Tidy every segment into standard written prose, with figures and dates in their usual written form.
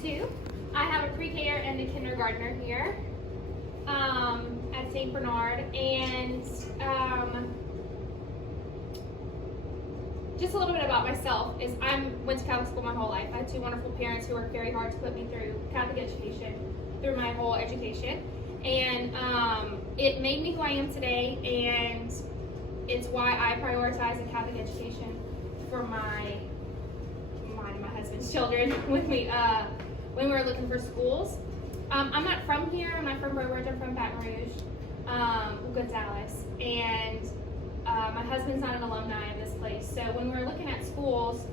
too. I have a pre-K and a kindergartner here at St. Bernard, and just a little bit about myself is I went to Catholic school my whole life. I had two wonderful parents who worked very hard to put me through Catholic education through my whole education, and it made me who I am today, and it's why I prioritize a Catholic education for mine and my husband's children when we were looking for schools. I'm not from here. I'm not from Breaux Ridge. I'm from Baton Rouge, Gonzales, and my husband's not an alumni of this place. So when we were looking at schools,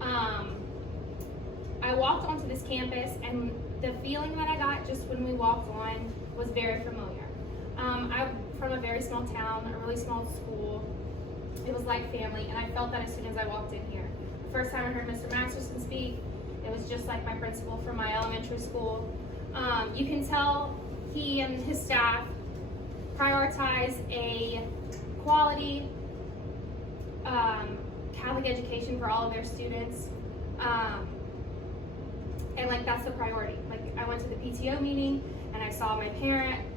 I walked onto this campus, and the feeling that I got just when we walked on was very familiar. I'm from a very small town, a really small school. It was like family, and I felt that as soon as I walked in here. The first time I heard Mr. Masterson speak, it was just like my principal from my elementary school. You can tell he and his staff prioritize a quality Catholic education for all of their students, and like that's the priority. Like I went to the PTO meeting and I saw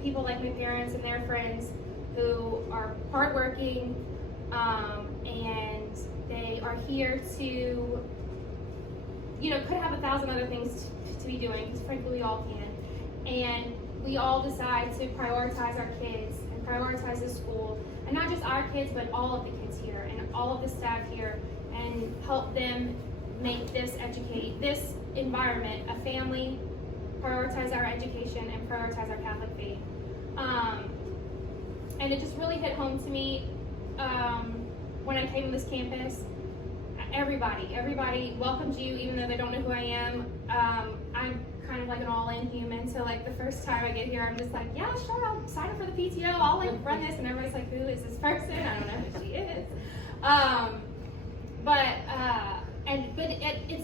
people like my parents and their friends who are hardworking, and they are here to, could have 1,000 other things to be doing, because frankly we all can. And we all decide to prioritize our kids and prioritize the school, and not just our kids, but all of the kids here and all of the staff here, and help them make this environment a family, prioritize our education, and prioritize our Catholic faith. And it just really hit home to me when I came to this campus. Everybody welcomes you, even though they don't know who I am. I'm kind of like an all-in human, so like the first time I get here, I'm just like, yeah, sure, I'll sign up for the PTO, I'll like run this, and everybody's like, who is this person? I don't know who she is.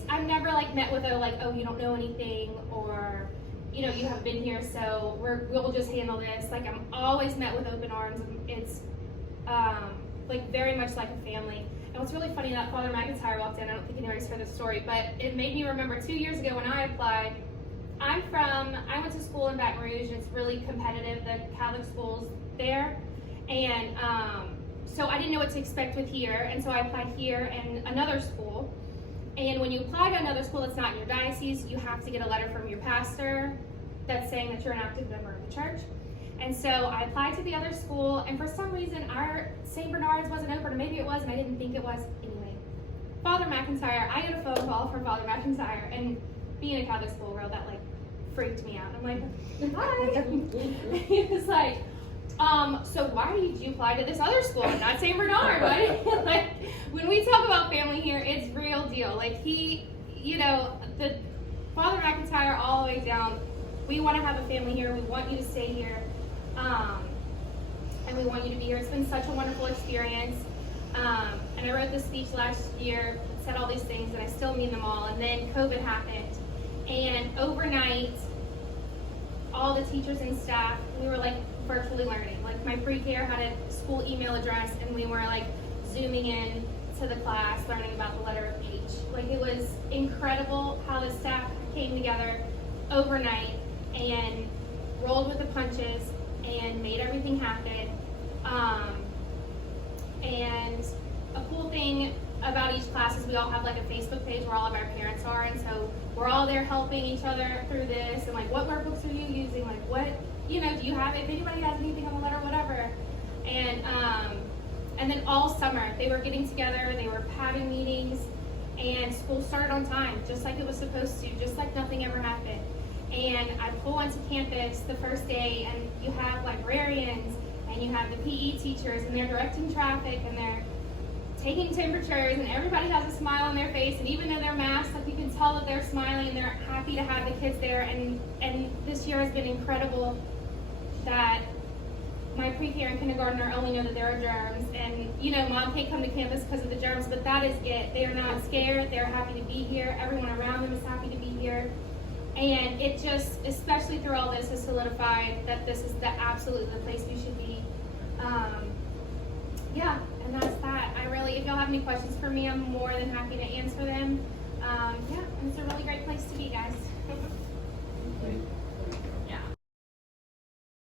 I'm never like met with a like, oh, you don't know anything, or you haven't been here, so we'll just handle this. Like I'm always met with open arms, and it's like very much like a family. And what's really funny, that Father McIntyre walked in, I don't think anybody's heard this story, but it made me remember 2 years ago when I applied. I went to school in Baton Rouge, and it's really competitive, the Catholic schools there. And so I didn't know what to expect with here, and so I applied here and another school. And when you apply to another school that's not in your diocese, you have to get a letter from your pastor that's saying that you're an active member of the church. And so I applied to the other school, and for some reason our St. Bernard's wasn't open, or maybe it was, and I didn't think it was. Anyway, Father McIntyre, I get a phone call from Father McIntyre, and being a Catholic school girl, that like freaked me out. I'm like, hi. He was like, so why did you apply to this other school and not St. Bernard? Like, when we talk about family here, it's real deal. Like the Father McIntyre all the way down, we want to have a family here. We want you to stay here, and we want you to be here. It's been such a wonderful experience. And I wrote this speech last year, said all these things, and I still mean them all. And then COVID happened, and overnight, all the teachers and staff, we were like virtually learning. Like my pre-care had a school email address, and we were like zooming in to the class, learning about the letter of H. Like it was incredible how the staff came together overnight and rolled with the punches and made everything happen. And a cool thing about each class is we all have like a Facebook page where all of our parents are, and so we're all there helping each other through this, and like, what workbooks are you using? Like, what, do you have, if anybody has anything on the letter, whatever. And then all summer, they were getting together, they were having meetings, and school started on time, just like it was supposed to, just like nothing ever happened. And I pull onto campus the first day, and you have librarians, and you have the PE teachers, and they're directing traffic, and they're taking temperatures, and everybody has a smile on their face, and even though they're masked, like you can tell that they're smiling and they're happy to have the kids there. And this year has been incredible that my pre-care and kindergartner only know that there are germs, and mom can't come to campus because of the germs, but that is it. They are not scared, they're happy to be here, everyone around them is happy to be here. And it just, especially through all this, has solidified that this is absolutely the place we should be. And that's that. If y'all have any questions for me, I'm more than happy to answer.